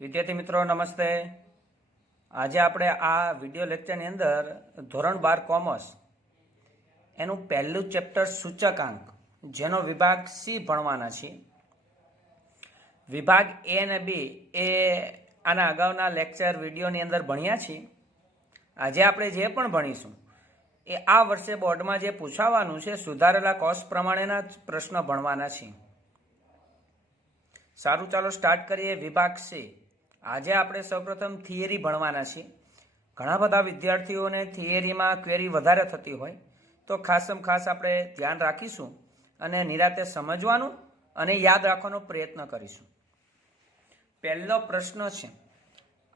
વિદ્યાર્થી મિત્રો નમસ્તે। આજે આપણે આ વિડિયો લેક્ચરની અંદર ધોરણ 12 કોમર્સ એનું પહેલું ચેપ્ટર સૂચકાંક જેનો વિભાગ સી ભણવાના છીએ। વિભાગ એ અને બી એ આના અગાઉના લેક્ચર વિડીયોની અંદર ભણ્યા છીએ। આજે આપણે જે પણ ભણીશું એ આ વર્ષે બોર્ડમાં જે પૂછાવાનું છે સુધારેલા કોર્સ પ્રમાણેના જ પ્રશ્ન ભણવાના છીએ। સારું, ચાલો સ્ટાર્ટ કરીએ। વિભાગ સી આજે આપણે સૌપ્રથમ થિયરી ભણવાના છીએ। ઘણા બધા વિદ્યાર્થીઓને થિયરીમાં ક્વેરી વધારે થતી હોય તો ખાસમ ખાસ આપણે ધ્યાન રાખીશું અને નિરાતે સમજવાનું અને યાદ રાખવાનો પ્રયત્ન કરીશું। પહેલો પ્રશ્ન છે,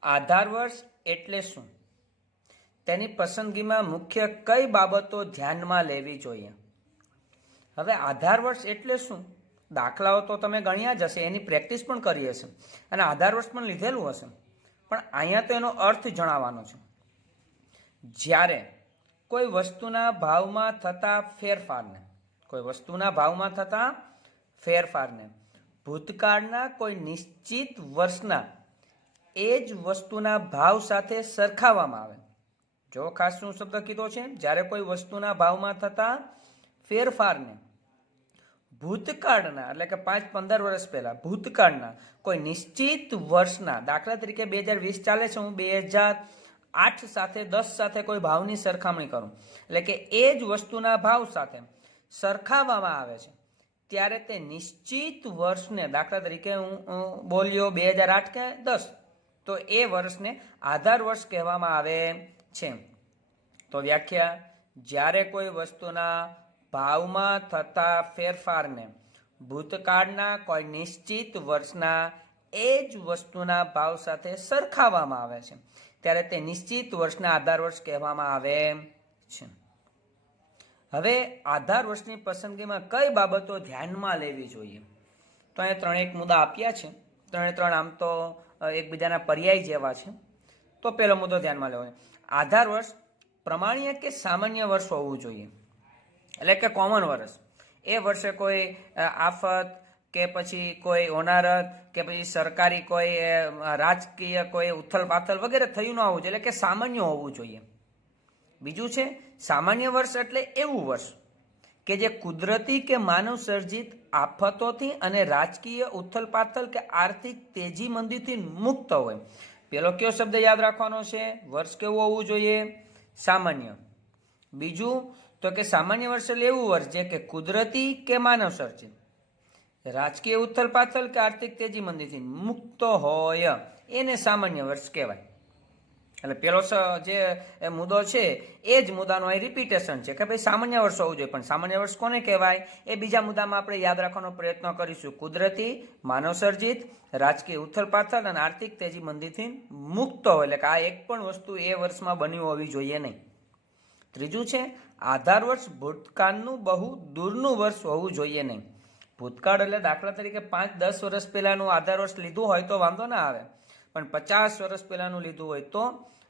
આધાર વર્ષ એટલે શું? તેની પસંદગીમાં મુખ્ય કઈ બાબતો ધ્યાનમાં લેવી જોઈએ? હવે આધાર વર્ષ એટલે શું? દાખલાઓ તો તમે ગણ્યા જ હશે, એની પ્રેક્ટિસ પણ કરી હશે અને આધાર વર્ષ પણ લીધેલું હશે, પણ અહીંયા તો એનો અર્થ જણાવવાનો છે। જ્યારે કોઈ વસ્તુના ભાવમાં થતા ફેરફારને ભૂતકાળના કોઈ નિશ્ચિત વર્ષના એ જ વસ્તુના ભાવ સાથે સરખાવવામાં આવે। જો ખાસ શું શબ્દ કીધો છે? જ્યારે કોઈ વસ્તુના ભાવમાં થતા ફેરફારને ભૂતકાળના એટલે કે 5-15 વર્ષ પહેલા ભૂતકાળના કોઈ નિશ્ચિત વર્ષના, દાખલા તરીકે 2020 ચાલે છે, હું 2008 સાથે 10 સાથે કોઈ ભાવની સરખામણી કરું એટલે કે એ જ વસ્તુના ભાવ સાથે સરખાવવામાં આવે છે ત્યારે તે નિશ્ચિત વર્ષને, દાખલા તરીકે હું બોલ્યો 2008 કે 10, તો એ વર્ષને આધાર વર્ષ કહેવામાં આવે છે। તો વ્યાખ્યા: જ્યારે કોઈ વસ્તુના ભાવમાં થતા ફેરફારને ભૂતકાળના કોઈ નિશ્ચિત વર્ષના એ જ વસ્તુના ભાવ સાથે સરખાવવામાં આવે છે ત્યારે તે નિશ્ચિત વર્ષના આધાર વર્ષ કહેવામાં આવે છે। હવે આધાર વર્ષની પસંદગીમાં કઈ બાબતો ધ્યાનમાં લેવી જોઈએ? તો અહીંયા 3 મુદ્દા આપ્યા છે। 3 આમ તો એકબીજાના પર્યાય જેવા છે। તો પહેલો મુદ્દો ધ્યાનમાં લેવો, આધાર વર્ષ પ્રમાણ્ય કે સામાન્ય વર્ષ હોવું જોઈએ, એટલે કે કોમન વર્ષ। એ વર્ષે કોઈ આફત કે પછી કોઈ હોનારત કે પછી સરકારી કોઈ રાજકીય કોઈ ઉથલ પાથલ વગેરે થયું ન હોવું જોઈએ, એટલે કે સામાન્ય હોવું જોઈએ। બીજું છે, સામાન્ય વર્ષ એટલે એવું વર્ષ કે જે કુદરતી કે માનવ સર્જિત આફતોથી અને રાજકીય ઉથલ પાથલ કે આર્થિક તેજી મંદીથી મુક્ત હોય। પેલો કયો શબ્દ યાદ રાખવાનો છે? વર્ષ કેવું હોવું જોઈએ? સામાન્ય। બીજું તો કે સામાન્ય વર્ષ એટલે એવું વર્ષ જે કે કુદરતી કે માનવ સર્જિત, રાજકીય ઉથલ પાથલ કે આર્થિક તેજી મંદીથી મુક્ત હોય, એને સામાન્ય વર્ષ કહેવાય। એટલે પેલો જે મુદ્દો છે એ જ મુદ્દાનો અહીં રિપીટેશન છે કે ભાઈ સામાન્ય વર્ષ હોવું જોઈએ, પણ સામાન્ય વર્ષ કોને કહેવાય એ બીજા મુદ્દામાં આપણે યાદ રાખવાનો પ્રયત્ન કરીશું। કુદરતી, માનવ સર્જિત, રાજકીય ઉથલ પાથલ અને આર્થિક તેજી મંદીથી મુક્ત હોય, એટલે કે આ એક પણ વસ્તુ એ વર્ષમાં બની હોવી જોઈએ નહીં। ત્રીજું છે, આધાર વર્ષ ભૂતકાળનું બહુ દૂરનું વર્ષ હોવું જોઈએ નહીં। ભૂતકાળ એટલે દાખલા તરીકે 5-10 વર્ષ પહેલાનું આધાર વર્ષ લીધું હોય તો વાંધો ના આવે, પણ 50 વર્ષ પહેલાનું લીધું હોય તો,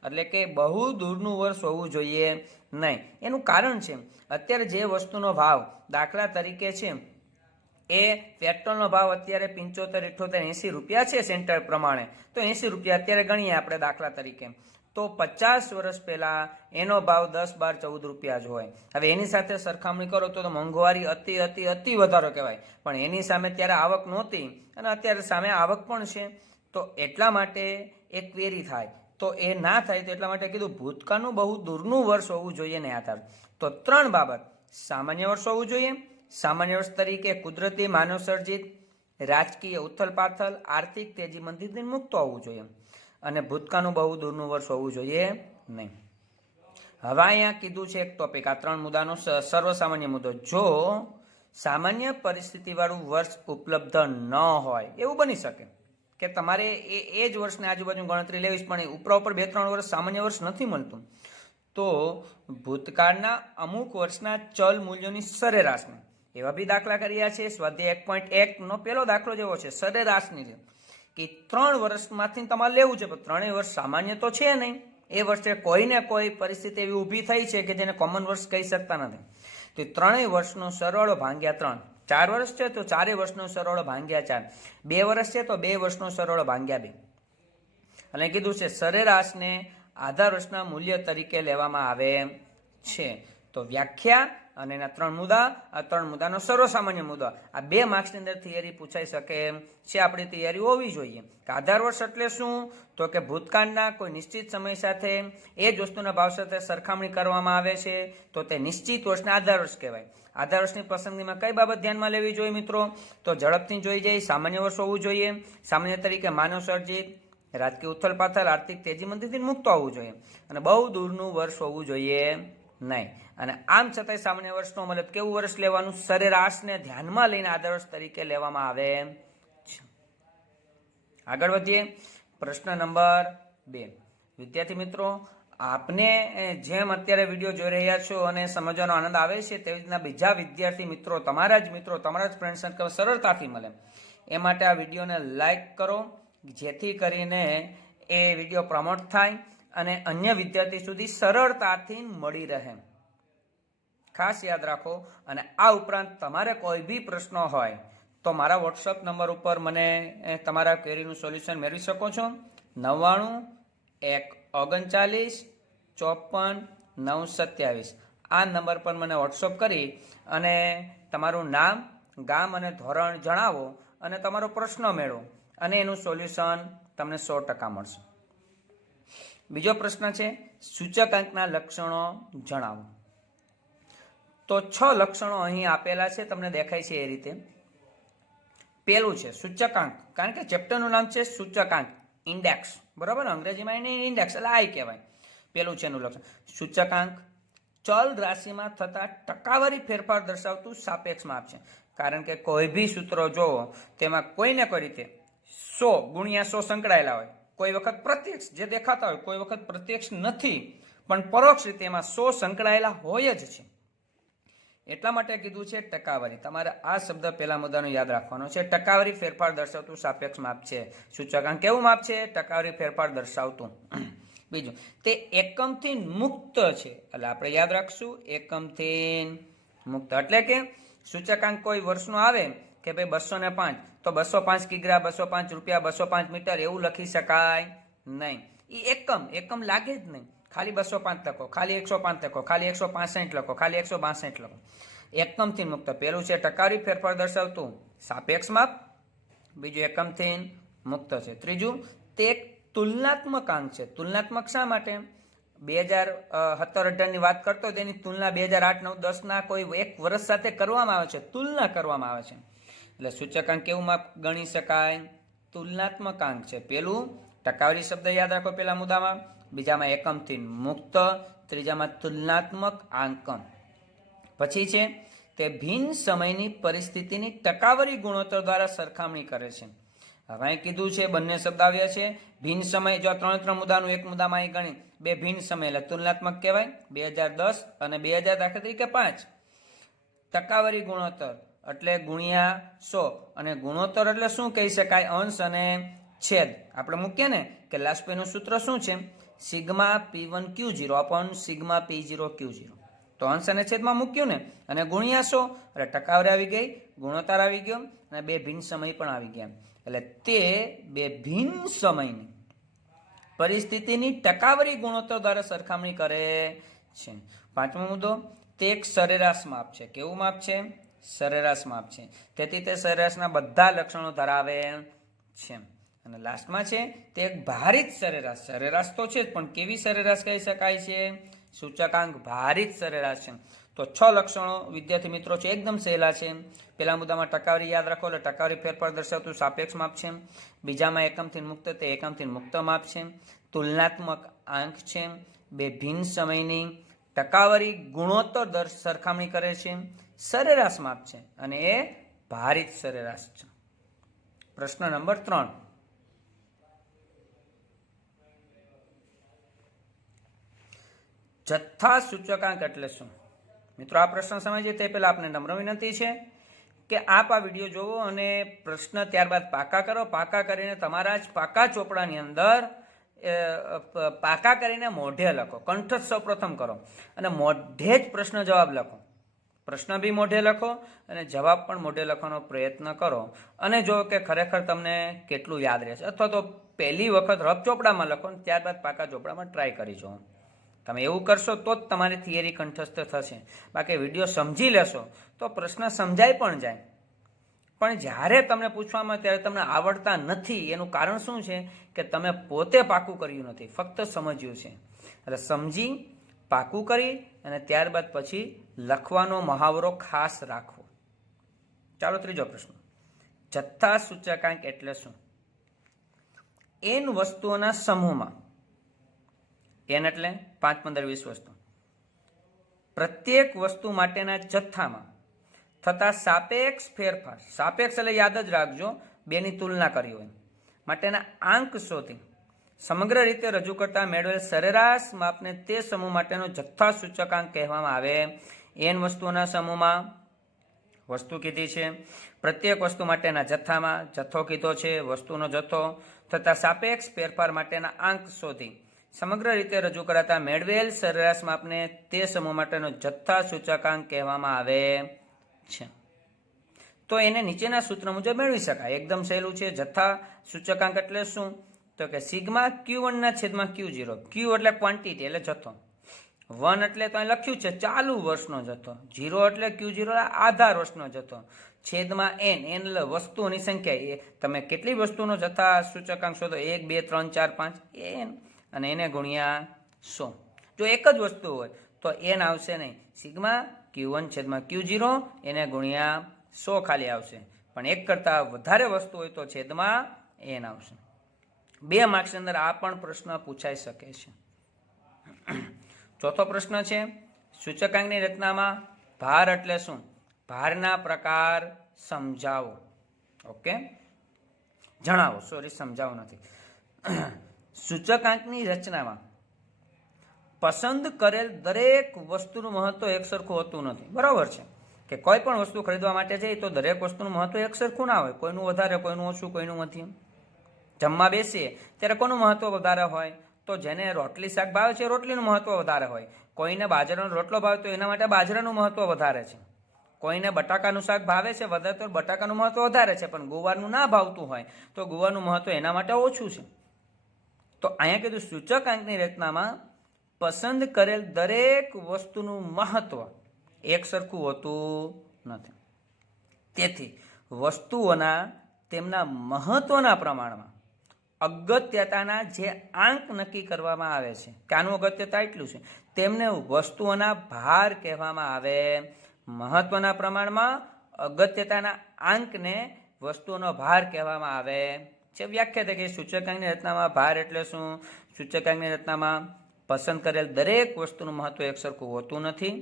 એટલે કે બહુ દૂરનું વર્ષ હોવું જોઈએ નહીં। એનું કારણ છે, અત્યારે જે વસ્તુનો ભાવ દાખલા તરીકે છે એ પેટ્રોલનો ભાવ અત્યારે 75, 78, 80 રૂપિયા છે સેન્ટર પ્રમાણે, તો 80 રૂપિયા અત્યારે ગણીએ આપણે દાખલા તરીકે, તો 50 વર્ષ પહેલા એનો ભાવ 10, 12, 14 રૂપિયા જ હોય। હવે એની સાથે સરખામણી કરો તો મોંઘવારી અતિ વધારો કહેવાય, પણ એની સામે ત્યારે આવક નહોતી અને અત્યારે સામે આવક પણ છે, તો એટલા માટે એક ક્વેરી થાય, તો એ ના થાય તો એટલા માટે કીધું ભૂતકાળનું બહુ દૂરનું વર્ષ હોવું જોઈએ ને આધાર। તો 3 બાબત: સામાન્ય વર્ષ હોવું જોઈએ, સામાન્ય વર્ષ તરીકે કુદરતી, માનવ સર્જિત, રાજકીય ઉથલ પાથલ, આર્થિક તેજી મંદીથી મુક્ત હોવું જોઈએ, અને ભૂતકાળનું બહુ દૂરનું વર્ષ હોવું જોઈએ નહીં। હવે અહીંયા કીધું છે એક ટોપિક, આ 3 મુદ્દાનો સર્વસામાન્ય મુદ્દો, જો સામાન્ય પરિસ્થિતિવાળું વર્ષ ઉપલબ્ધ ન હોય, એવું બની શકે કે તમારે એ જ વર્ષની આજુબાજુ ગણતરી લેવી પણ ઉપર 2-3 વર્ષ સામાન્ય વર્ષ નથી મળતું, તો ભૂતકાળના અમુક વર્ષના ચલ મૂલ્યોની સરેરાશને, એવા બી દાખલા કર્યા છે। સ્વાધ્યાય 1.1 નો પહેલો દાખલો જેવો છે, સરેરાશની છે કે 3 વર્ષમાંથી તમારે લેવું છે, પણ 3 વર્ષ સામાન્ય તો છે નહીં, એ વર્ષે કોઈને કોઈ પરિસ્થિતિ એવી ઊભી થઈ છે કે જેને કોમન વર્ષ કહી શકતા નથી, તો 3 વર્ષનો સરવાળો ભાગ્યા 3, 4 વર્ષ છે તો 4 વર્ષનો સરવાળો ભાગ્યા 4, 2 વર્ષ છે તો 2 વર્ષનો સરવાળો ભાગ્યા 2, અને કીધું છે સરેરાશને આધાર વર્ષના મૂલ્ય તરીકે લેવામાં આવે છે. તો વ્યાખ્યા અને એના 3 મુદ્દા, આ 3 મુદ્દાનો સર્વસામાન્ય મુદ્દો, આ 2 માર્ક્સની અંદર થિયરી પૂછાઈ શકે છે. આપણી તૈયારી હોવી જોઈએ કે આધાર વર્ષ એટલે શું, તો કે ભૂતકાળના કોઈ નિશ્ચિત સમય સાથે એ જ વસ્તુના ભાવ સાથે સરખામણી કરવામાં આવે છે તો તે નિશ્ચિત વર્ષને આધાર વર્ષ કહેવાય. આધાર વર્ષની પસંદગીમાં કઈ બાબત ધ્યાનમાં લેવી જોઈએ મિત્રો, તો ઝડપથી જોઈ જાય સામાન્ય વર્ષ હોવું જોઈએ. સામાન્ય તરીકે માનવ સર્જિત, રાજકીય ઉથલપાથલ, આર્થિક તેજી મંદીથી મુક્ત હોવું જોઈએ અને બહુ દૂરનું વર્ષ હોવું જોઈએ નહીં. અને આમ છતાંય સામાન્ય વર્ષનો મતલબ કેવું વર્ષ લેવાનું, સરેરાશને ધ્યાનમાં લઈને આધાર વર્ષ તરીકે લેવામાં આવે છે. આગળ વધીએ. પ્રશ્ન નંબર 2. વિદ્યાર્થી મિત્રો, આપને જેમ અત્યારે વિડીયો જોઈ રહ્યા છો અને સમજવાનો આનંદ આવે છે તેવી રીતના બીજા વિદ્યાર્થી મિત્રો, તમારા જ ફ્રેન્ડ સર્કલ સરળતાથી મળે એ માટે આ વિડીયોને લાઈક કરો, જેથી કરીને એ વિડીયો પ્રમોટ થાય અને અન્ય વિદ્યાર્થી સુધી સરળતાથી મળી રહે. ખાસ યાદ રાખો. અને આ ઉપરાંત તમારે કોઈ બી પ્રશ્નો હોય તો મારા વોટ્સઅપ નંબર ઉપર મને તમારા ક્વેરીનું સોલ્યુશન મેળવી શકો છો. 99-139-54-927. આ નંબર પર મને વોટ્સઅપ કરી અને તમારું નામ, ગામ અને ધોરણ જણાવો અને તમારો પ્રશ્ન મેળવો અને એનું સોલ્યુશન તમને 100% મળશે. બીજો પ્રશ્ન છે સૂચકાંકના લક્ષણો જણાવો. તો 6 લક્ષણો અહીં આપેલા છે, તમને દેખાય છે એ રીતે. પહેલું છે સૂચકાંક, કારણ કે ચેપ્ટરનું નામ છે સૂચકાંક, ઇન્ડેક્સ, બરાબર. અંગ્રેજીમાં એને ઇન્ડેક્સ એટલે આઈ કહેવાય. પહેલું છે એનું લક્ષણ સૂચકાંક ચલ રાશિમાં થતા ટકાવારી ફેરફાર દર્શાવતું સાપેક્ષ માપ છે. કારણ કે કોઈ બી સૂત્રો જોવો તેમાં કોઈને કોઈ રીતે 100 ગુણ્યા 100 સંકળાયેલા હોય. કોઈ વખત પ્રત્યક્ષ જે દેખાતા હોય, કોઈ વખત પ્રત્યક્ષ નથી પણ પરોક્ષ રીતે એમાં 100 સંકળાયેલા હોય જ છે. એટલા માટે કીધું છે ટકાવારી. તમારે આ શબ્દ પહેલા મુદ્દાનો યાદ રાખવાનો છે. ટકાવારી ફેરફાર દર્શાવતું સાપેક્ષ માપ છે. સૂચકાંક કેવું માપ છે? ટકાવારી ફેરફાર દર્શાવતું. બીજું, તે એકમથી મુક્ત છે, એટલે આપણે યાદ રાખશું એકમથી મુક્ત. એટલે કે સૂચકાંક કોઈ વર્ષનો આવે કે ભાઈ 205 તો 205 કિગ્રા, 205 રૂપિયા, 205 મીટર એવું લખી શકાય નહીં. એ એકમ લાગે જ નહીં. ખાલી 205 લખો, ખાલી 105 લખો, ખાલી 165 લખો, ખાલી 162 લખો. એકમથી મુક્ત. પહેલું છે ટકાવારી ફેરફાર દર્શાવતું સાપેક્ષ માપ, બીજું એકમથી મુક્ત છે. ત્રીજું, તે એક તુલનાત્મક આંક છે. તુલનાત્મક શા માટે? 2017-18 ની વાત કરતો તેની તુલના 2008-9-10 કોઈ એક વર્ષ સાથે કરવામાં આવે છે, તુલના કરવામાં આવે છે. એટલે સૂચકાંક કેવું માપ ગણી શકાય? તુલનાત્મક આંક છે. પેલું ટકાવારી શબ્દ યાદ રાખો પહેલા મુદ્દામાં, બીજામાં એકમથી મુક્ત, ત્રીજામાં તુલનાત્મક આંકન. પછી છે તે ભિન્ન સમયની પરિસ્થિતિની ટકાવારી ગુણોત્તર દ્વારા સરખામણી કરે છે. હવે અહીં કીધું છે બંને શબ્દ આવ્યા છે. ભિન્ન સમય, જો 3 મુદ્દાનું એક મુદ્દામાં અહીં ગણી 2 ભિન્ન સમય એટલે તુલનાત્મક કહેવાય. 2010 અને 2000 દાખલા તરીકે 5. ટકાવારી ગુણોત્તર એટલે ગુણ્યા 100 અને ગુણોત્તર એટલે શું કહી શકાય? અંશ અને છેદ. આપણે મૂકીએ ને કે લાસ્પેનું સૂત્ર શું છે? Sigma P1 Q0 upon sigma P0 Q0. તો અંશ અને છેદમાં મૂક્યું ને અને ગુણ્યા 100 એટલે ટકાવારી આવી ગઈ, ગુણોત્તર આવી ગયો અને 2 ભિન્ન સમય પણ આવી ગયા. એટલે તે 2 ભિન્ન સમયની પરિસ્થિતિની ટકાવારી ગુણોત્તર દ્વારા સરખામણી કરે છે. 5મો મુદ્દો, તે એક સરેરાશ માપ છે. કેવું માપ છે? સરેરાશ માપ છે. તેથી તે સરેરાશના બધા લક્ષણો ધરાવે છે. અને લાસ્ટમાં છે તે એક ભારિત સરેરાશ. સરેરાશ તો છે જ પણ કેવી સરેરાશ કહી શકાય છે? સૂચકાંક ભારિત સરેરાશ છે. તો 6 લક્ષણો વિદ્યાર્થી મિત્રો છે, એકદમ સહેલા છે. પહેલા મુદ્દામાં ટકાવારી યાદ રાખો એટલે ટકાવારી ફેરફાર દર્શાવતું સાપેક્ષ માપ છે. બીજામાં એકમથી મુક્ત, તે એકમથી મુક્ત માપ છે. તુલનાત્મક આંક છે. 2 ભિન્ન સમયની ટકાવારી ગુણોત્તર સરખામણી કરે છે. સરેરાશ માપ છે અને એ ભારિત સરેરાશ છે. પ્રશ્ન નંબર 3. જથ્થા સૂચકાંક એટલે શું? મિત્રો આ પ્રશ્ન સમજીએ તે પહેલા આપને નમ્ર વિનંતી છે કે આપ આ વિડીયો જોવો અને પ્રશ્ન ત્યારબાદ પાકા કરો. પાકા કરીને તમારા જ પાકા ચોપડાની અંદર પાકા કરીને મોઢે લખો. કંઠસ્થ સૌપ્રથમ કરો અને મોઢે જ પ્રશ્ન જવાબ લખો. પ્રશ્ન બી મોઢે લખો અને જવાબ પણ મોઢે લખવાનો પ્રયત્ન કરો અને જો કે ખરેખર તમને કેટલું યાદ રહેશે, અથવા તો પહેલી વખત રફ ચોપડામાં લખો અને ત્યારબાદ પાકા ચોપડામાં ટ્રાય કરી જો. તમે એવું કરશો તો જ તમારી થિયરી કંઠસ્થ થશે. બાકી વિડીયો સમજી લેશો તો પ્રશ્ન સમજાઈ પણ જાય, પણ જ્યારે તમને પૂછવામાં ત્યારે તમને આવડતા નથી. એનું કારણ શું છે કે તમે પોતે પાકું કર્યું નથી, ફક્ત સમજ્યું છે. એટલે સમજી પાકું કરી અને ત્યારબાદ પછી લખવાનો મહાવરો ખાસ રાખવો. ચાલો ત્રીજો પ્રશ્ન. જથ્થા સૂચકાંક એટલે શું? n વસ્તુઓના સમૂહમાં, n એટલે 5, 15, 20 વસ્તુ, પ્રત્યેક વસ્તુ માટેના જથ્થામાં થતા સાપેક્ષ ફેરફાર, સાપેક્ષ એટલે યાદ જ રાખજો, બેની તુલના કરી હોય, માટેના આંક શોધી સમગ્ર રીતે રજૂ કરતા મેળવેલ સરેરાશ માપને તે સમૂહ માટેનો જથ્થા સૂચકાંક કહેવામાં આવે. n વસ્તુઓના સમૂહમાં વસ્તુ કીધી છે, પ્રત્યેક વસ્તુ માટેના જથ્થામાં જથ્થો કીધો છે, વસ્તુનો જથ્થો થતા સાપેક્ષ ફેરફાર માટેના આંક શોધી સમગ્ર રીતે રજૂ કરાતા મેળવેલ સરેરાશ માપને તે સમૂહ માટેનો જથ્થા સૂચકાંક કહેવામાં આવે છે. તો એને નીચેના સૂત્ર મુજબ મેળવી શકાય. એકદમ સહેલું છે. જથ્થા સૂચકાંક એટલે શું? તો કે સિગ્મા Q1 ના છેદમાં Q0. Q એટલે ક્વોન્ટિટી એટલે જથ્થો, 1 એટલે તો અહીં લખ્યું છે ચાલુ વર્ષનો જથ્થો, 0 એટલે Q0 આધાર વર્ષનો જથ્થો, છેદમાં n, n એટલે વસ્તુઓની સંખ્યા. એ તમે કેટલી વસ્તુનો જથ્થા સૂચકાંક શોધો, 1, 2, 3, 4, 5, n, અને એને ગુણ્યા 100. જો એક જ વસ્તુ હોય તો n આવશે નહીં, સિગ્મા Q1 છેદમાં Q0 એને ગુણ્યા 100 ખાલી આવશે. પણ એક કરતાં વધારે વસ્તુ હોય તો છેદમાં n આવશે. 2 માર્ક્સની અંદર આ પણ પ્રશ્ન પૂછાઈ શકે છે. ચોથો પ્રશ્ન છે, સૂચકાંકની રચનામાં ભાર એટલે શું? ભારના પ્રકાર સમજાવો. ઓકે, જણાવો, સોરી સમજાવો નથી. સૂચકાંકની રચનામાં પસંદ કરેલ દરેક વસ્તુનું મહત્વ એક સરખું હોતું નથી. બરાબર છે કે કોઈ પણ વસ્તુ ખરીદવા માટે જઈએ તો દરેક વસ્તુનું મહત્વ એક સરખું ના હોય, કોઈનું વધારે, કોઈનું ઓછું, કોઈનું મધ્યમ. જમવા બેસીએ ત્યારે કોનું મહત્વ વધારે હોય? તો જેને રોટલી શાક ભાવે છે રોટલીનું મહત્વ વધારે હોય. કોઈને બાજરાનો રોટલો ભાવે તો એના માટે બાજરાનું મહત્વ વધારે છે. કોઈને બટાકાનું શાક ભાવે છે વધારે તો બટાકાનું મહત્વ વધારે છે. પણ ગુવારનું ના ભાવતું હોય તો ગુવારનું મહત્વ એના માટે ઓછું છે. તો અહીંયા કીધું સૂચકાંકની રચનામાં પસંદ કરેલ દરેક વસ્તુનું મહત્વ એક સરખું હોતું નથી. તેથી વસ્તુઓના તેમના મહત્વના પ્રમાણમાં અગત્યતાના જે આંક નક્કી કરવામાં આવે છે કે આનું અગત્યતા એટલું છે, તેમને વસ્તુઓના ભાર કહેવામાં આવે. મહત્વના પ્રમાણમાં અગત્યતાના આંકને વસ્તુઓનો ભાર કહેવામાં આવે છે. વ્યાખ્યા થઈ ગઈ. સૂચકાંકની રચનામાં ભાર એટલે શું? સૂચકાંકની રચનામાં પસંદ કરેલ દરેક વસ્તુનું મહત્વ એક સરખું હોતું નથી.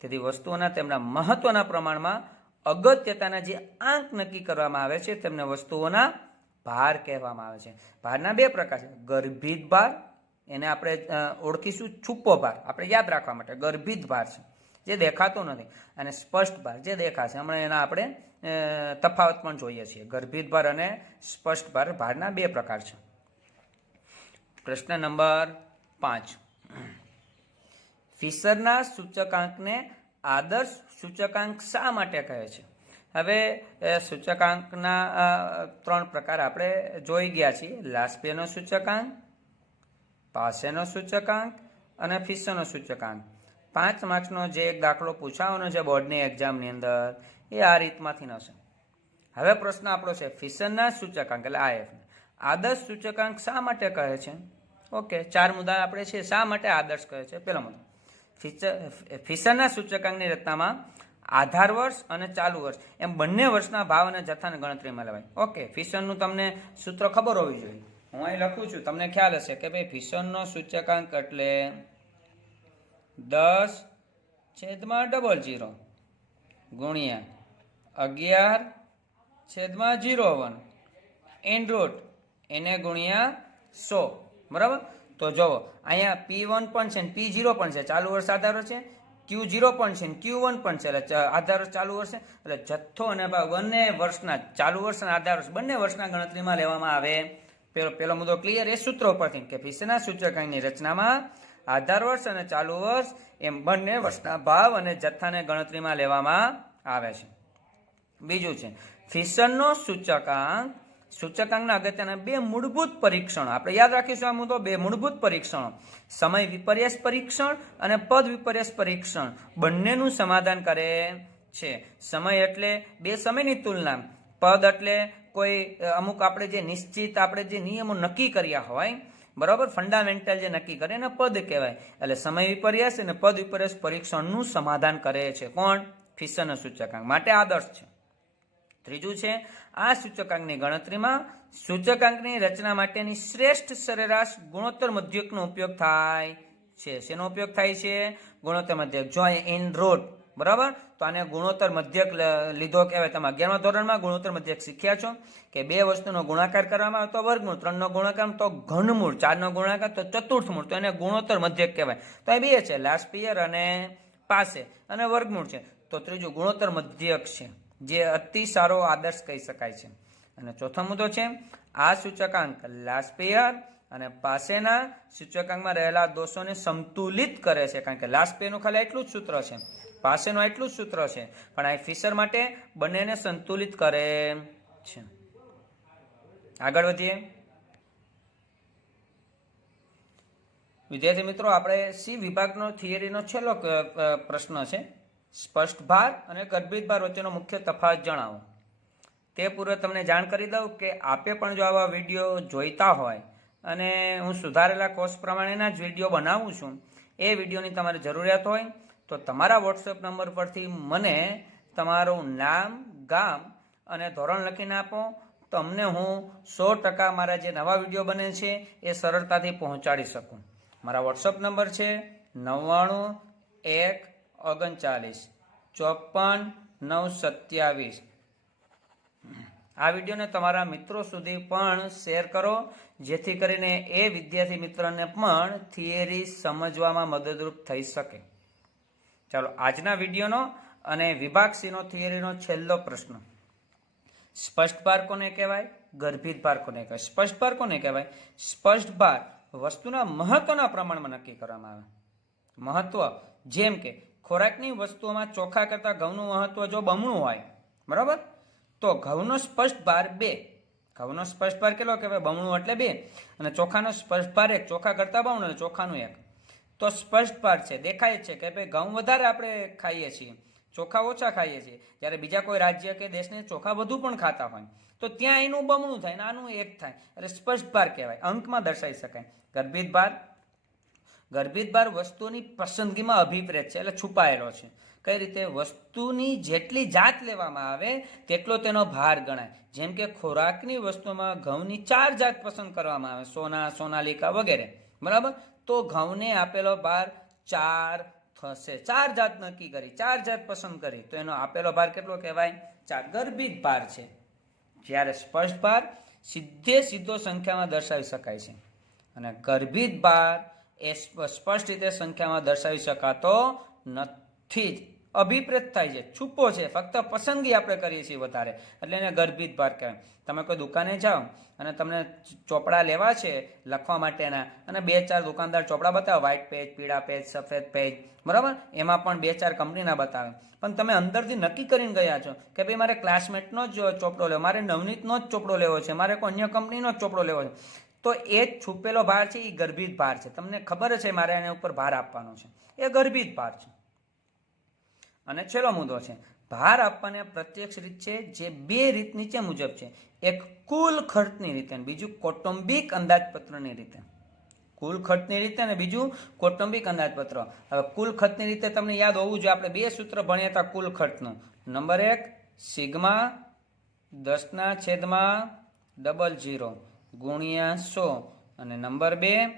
તેથી વસ્તુઓના તેમના મહત્વના પ્રમાણમાં અગત્યતાના જે આંક નક્કી કરવામાં આવે છે તેમને વસ્તુઓના ભાર કહેવામાં આવે છે. ભારના 2 પ્રકાર છે, ગર્ભિત ભાર, એને આપણે ઓળખીશું છુપો ભાર, આપણે યાદ રાખવા માટે. ગર્ભિત ભાર છે જે દેખાતો નથી, અને સ્પષ્ટ ભાર જે દેખાશે. હમણાં એના આપણે તફાવત પણ જોઈએ છીએ. ગર્ભિત ભાર અને સ્પષ્ટ ભાર, ભારના 2 પ્રકાર છે. પ્રશ્ન નંબર 5. ફિશરના સૂચકાંકને આદર્શ સૂચકાંક શા માટે કહે છે? હવે સૂચકાંકના 3 પ્રકાર આપણે જોઈ ગયા છીએ. લાસ્પેનો સૂચકાંક, પાસેનો સૂચકાંક અને ફિશરનો સૂચકાંક. 5 માર્ક્સનો જે એક દાખલો પૂછાવાનો છે બોર્ડની એક્ઝામની અંદર એ આ રીતમાંથી હશે. હવે પ્રશ્ન આપણો છે ફિશરના સૂચકાંક એટલે IF આદર્શ સૂચકાંક શા માટે કહે છે? ઓકે, 4 મુદ્દા આપણે છે શા માટે આદર્શ કહે છે. પહેલો મુદ્દો, ફિશરના સૂચકાંકની રચનામાં આધાર વર્ષ અને ચાલુ વર્ષ એમ બંને વર્ષના ભાવ અને જથ્થાની ગણતરીમાં લેવાય. ઓકે, ફિશરનું તમને સૂત્ર ખબર હોવી જોઈએ. હું અહીં લખું છું, તમને ખ્યાલ હશે કે ભાઈ ફિશરનો સૂચકાંક એટલે 10/00 ગુણ્યા 11/01 ઇન રૂટ એને ગુણ્યા 100. બરાબર? તો જુઓ અહીંયા P1 પણ છે ને P0 પણ છે, ચાલુ વર્ષ આધાર વર્ષ છે. Q0 પણ છે ને Q1 પણ છે, એટલે આધાર વર્ષ ચાલુ વર્ષ છે. એટલે જથ્થો અને બંને વર્ષના ચાલુ વર્ષ અને આધાર વર્ષ બંને વર્ષના ગણતરીમાં લેવામાં આવે. પેલો મુદ્દો ક્લિયર એ સૂત્રો પરથી કે ફિશરના સૂચકાંકની રચનામાં આધાર વર્ષ અને ચાલુ વર્ષ એમ બંને વર્ષના ભાવ અને જથ્થાને ગણતરીમાં લેવામાં આવે છે. બીજું છે ફિશરનો સૂચકાંક. સૂચકાંકના અગત્યના બે મૂળભૂત પરીક્ષણો આપણે યાદ રાખીશું. આ મુદ્દો બે મૂળભૂત પરીક્ષણો, સમય વિપર્યાસ પરીક્ષણ અને પદ વિપર્યાસ પરીક્ષણ બંનેનું સમાધાન કરે છે. સમય એટલે બે સમયની તુલના, પદ એટલે કોઈ અમુક આપણે જે નિશ્ચિત આપણે જે નિયમો નક્કી કર્યા હોય, બરાબર, ફંડામેન્ટલ જે નક્કી કરે એને પદ કહેવાય. એટલે સમય વિપર્યાસ અને પદ વિપર્યાસ પરીક્ષણનું સમાધાન કરે છે કોણ? ફિશરનો સૂચકાંક. માટે આદર્શ છે. ત્રીજું છે આ સૂચકાંકની ગણતરીમાં સૂચકાંકની રચના માટેની શ્રેષ્ઠ સરેરાશ ગુણોત્તર મધ્યકનો ઉપયોગ થાય છે. શેનો ઉપયોગ થાય છે? ગુણોત્તર મધ્યક. જો ઇન રોડ, બરાબર, તો આને ગુણોત્તર મધ્યક લીધો કહેવાય. તમે 11મા ધોરણમાં ગુણોત્તર મધ્યક શીખ્યા છો કે બે વસ્તુનો ગુણાકાર કરવામાં આવે તો વર્ગમૂળ, 3નો ગુણાકાર તો ઘનમૂળ, 4નો ગુણાકાર તો ચતુર્થમૂળ, તો એને ગુણોત્તર મધ્યક કહેવાય. તો એ બે છે, લાસ્ટ પિયર અને પાસે, અને વર્ગમૂળ છે. તો ત્રીજું ગુણોત્તર મધ્યક છે, જે અતિ સારો આદર્શ કહી શકાય છે. અને ચોથો મુદ્દો છે આ સૂચકાંક લાસ્ટ પેયર અને પાસેના સૂચકાંકમાં રહેલા દોષોને સંતુલિત કરે છે. કારણ કે લાસ્ટ પેયરનું ખાલી એટલું જ સૂત્ર છે, પાસેનું એટલું જ સૂત્ર છે, પણ આ ફિશર માટે બંનેને સંતુલિત કરે છે. આગળ વધીએ. વિદ્યાર્થી મિત્રો, આપણે સી વિભાગનો થિયરીનો છેલ્લો પ્રશ્ન છે. સ્પષ્ટ ભાર અને ગર્ભિત ભાર વચ્ચેનો મુખ્ય તફાવત જણાવો. તે પૂર્વે તમને જાણ કરી દઉં કે આપે પણ જો આવા વિડીયો જોઈતા હોય અને હું સુધારેલા કોર્સ પ્રમાણેના જ વિડીયો બનાવું છું, એ વિડીયોની તમારે જરૂરિયાત હોય તો તમારા વોટ્સએપ નંબર પરથી મને તમારું નામ, ગામ અને ધોરણ લખીને આપો. તમને હું 100% મારા જે નવા વિડીયો બને છે એ સરળતાથી પહોંચાડી શકું. મારા વોટ્સએપ નંબર છે 9919395927. આ વિડીયોને તમારા મિત્રો સુધી પણ શેર કરો, જેથી કરીને એ વિદ્યાર્થી મિત્રને પણ થિયરી સમજવામાં મદદરૂપ થઈ શકે. ચાલો, આજના વિડીયોનો અને વિભાગ સીનો થિયરીનો છેલ્લો પ્રશ્ન. સ્પષ્ટ ભાર કોને કહેવાય? ગર્ભિત ભાર કોને કહેવાય? સ્પષ્ટ ભાર કોને કહેવાય? સ્પષ્ટ ભાર વસ્તુના મહત્વના પ્રમાણમાં નક્કી કરવામાં આવે. મહત્વ, જેમ કે ખોરાકની વસ્તુઓમાં ચોખા કરતાં ઘઉંનું મહત્વ જો બમણું હોય, બરાબર, તો ઘઉંનો સ્પષ્ટ ભાર 2. ઘઉંનો સ્પષ્ટ ભાર કેટલો કહેવાય? બમણું એટલે 2. અને ચોખાનો સ્પષ્ટ ભાર 1. ચોખા કરતાં બમણું એટલે ચોખાનું 1. તો સ્પષ્ટ ભાર છે, દેખાય છે કે ભાઈ ઘઉં વધારે આપણે ખાઈએ છીએ, ચોખા ઓછા ખાઈએ છીએ. જ્યારે બીજા કોઈ રાજ્ય કે દેશને ચોખા વધુ પણ ખાતા હોય તો ત્યાં એનું બમણું થાય ને આનું 1 થાય. એટલે સ્પષ્ટ ભાર કહેવાય, અંકમાં દર્શાવી શકાય. ગર્ભિત ભાર. ગર્ભિત ભાર વસ્તુની પસંદગીમાં અભિપ્રેત છે, એટલે છુપાયેલો છે. કઈ રીતે? વસ્તુની જેટલી જાત લેવામાં આવે તેટલો તેનો ભાર ગણાય. જેમ કે ખોરાકની વસ્તુમાં ઘઉંની 4 જાત પસંદ કરવામાં આવે, સોના, સોનાલિકા વગેરે, બરાબર, તો ઘઉંને આપેલો ભાર 4 થશે. 4 જાત નક્કી કરી, 4 જાત પસંદ કરી તો એનો આપેલો ભાર કેટલો કહેવાય? 4. ગર્ભિત ભાર છે. જ્યારે સ્પષ્ટ ભાર સીધો સંખ્યામાં દર્શાવી શકાય છે, અને ગર્ભિત ભાર એ સ્પષ્ટ રીતે સંખ્યામાં દર્શાવી શકાતો નથી. અભિપ્રેત થાય છે, છુપો છે, ફક્ત પસંદગી આપણે કરીએ છીએ વધારે, એટલે એને ગર્ભિત ભાર કહેવાય. તમે કોઈ દુકાને જાઓ અને તમને ચોપડા લેવા છે લખવા માટેના, અને 2-4 દુકાનદાર ચોપડા બતાવે, વ્હાઇટ પેજ, પીળા પેજ, સફેદ પેજ, બરાબર, એમાં પણ 2-4 કંપનીના બતાવે. પણ તમે અંદરથી નક્કી કરીને ગયા છો કે ભાઈ મારે ક્લાસમેટનો જ ચોપડો લેવો, મારે નવનીતનો જ ચોપડો લેવો છે, મારે કોઈ અન્ય કંપનીનો જ ચોપડો લેવો છે, તો એ છુપેલો ભાર છે એ ગર્ભિત ભાર છે. તમને ખબર છે મારે એના ઉપર ભાર આપવાનો છે, એ ગર્ભિત ભાર છે. અને છેલ્લો મુદ્દો છે ભાર આપવાની પ્રત્યક્ષ રીત છે, જે 2 રીત નીચે મુજબ છે. એક કુલ ખર્ચની રીતે અને બીજું કૌટુંબિક અંદાજપત્રની રીતે. કુલ ખર્ચની રીતે અને બીજું કૌટુંબિક અંદાજપત્ર. હવે કુલ ખર્ચની રીતે તમને યાદ હોવું જોઈએ, આપણે 2 સૂત્ર ભણ્યા હતા કુલ ખર્ચનું. નંબર 1 સિગ્મા 10/00 ગુણ્યા 100, અને નંબર 2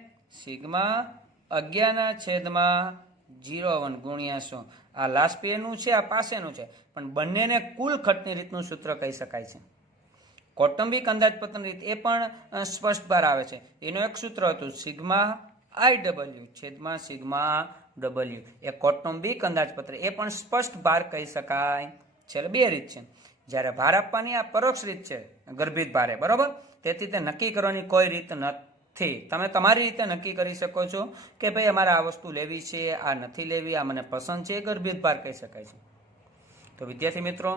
સિગ્મા 11/01 ગુણ્યા 100. આ લાસ્ટ પેયરનું છે, આ પાસેનું છે, પણ બંનેને કુલ ખર્ચની રીતનું સૂત્ર કહી શકાય છે. કૌટુંબિક અંદાજપત્રની રીત એ પણ સ્પષ્ટ ભાર આવે છે. એનું એક સૂત્ર હતું સિગ્મા IW છેદમાં સિગ્મા W. એ કૌટુંબિક અંદાજપત્ર, એ પણ સ્પષ્ટ ભાર કહી શકાય છે. 2 રીત છે. જ્યારે ભાર આપવાની આ પરોક્ષ રીત છે ગર્ભિત ભારે, બરોબર, તેથી તે નક્કી કરવાની કોઈ રીત નથી. થી તમે તમારી રીતે નક્કી કરી શકો છો કે ભાઈ અમારે આ વસ્તુ લેવી છે, આ નથી લેવી, આ મને પસંદ છે, ગર્ભિત ભાર કહી શકાય છે. તો વિદ્યાર્થી મિત્રો,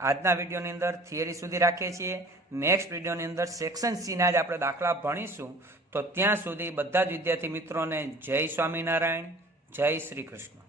આજના વિડીયોની અંદર થિયરી સુધી રાખીએ છીએ. નેક્સ્ટ વિડીયોની અંદર સેક્શન સીના જ આપણે દાખલા ભણીશું. તો ત્યાં સુધી બધા જ વિદ્યાર્થી મિત્રોને જય સ્વામિનારાયણ, જય શ્રી કૃષ્ણ.